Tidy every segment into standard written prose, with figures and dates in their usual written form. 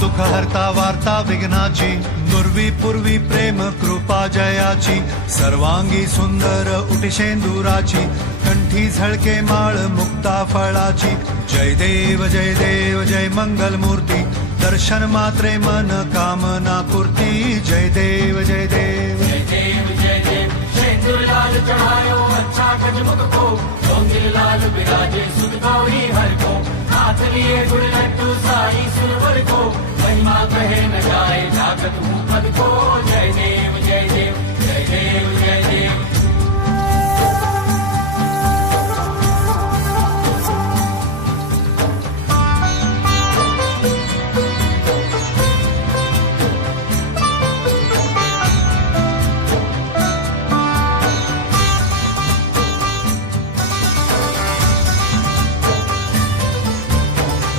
दुःख हरता वार्ता विघ्नाची, नुर्वी पूर्वी प्रेम कृपा जयाची, सर्वांगी सुंदर उटिशेंदुराची, कंठी झळके माळ मुक्ता फळाची. जय देव जय मंगल मूर्ती, दर्शन मात्रे मन कामना पूर्ती. जय देव जय देव शेंदूर लाल चढ़ायो अच्छा गजमुख को, डोंगिल लाल विराजे सुध गौरी हर को, हाथ लिए गुड़ लड्डू साई सुरवर को, महिमा कहे न जाए जागत भूपद को. जय देव जय देव जय देव जय देव.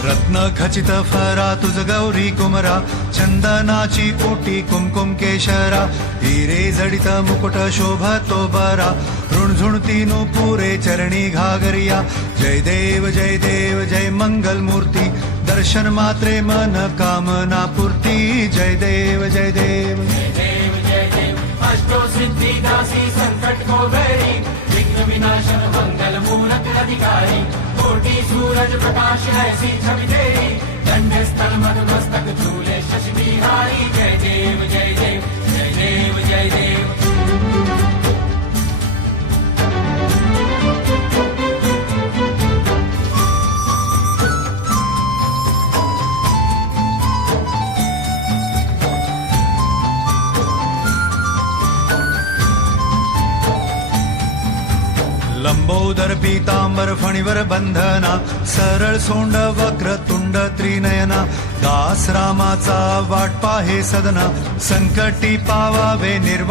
रत्न खचित फरा तुझ गौरी कुमरा, चंदनाची ओटी कुमकुम केशरा, हिरे जडित मुकुट शोभतो बरा, ऋणझुणती पुरे चरणी घागरिया. जय देव जय मंगल मूर्ती, दर्शन मात्रे मन कामना पूर्ती. जय देव जय देव जय देव जय देव. अष्टो सिद्धि दासी संकट को बैरी, विघ्न विनाशन मंगल मूरत अधिकारी, कोटि सूरज प्रकाश ऐसी छवि तेरी, दंड स्थल मस्तक झूले शशि बिहारी. जय देव जय देव जय देव जय देव. लंबोदर पीतांबर फणीवर बंधना, सरळ सोंड वक्र तुंड त्रिनयना, दास रामाचा वाट पाहे सदना, संकटी पावावे निर्वाण.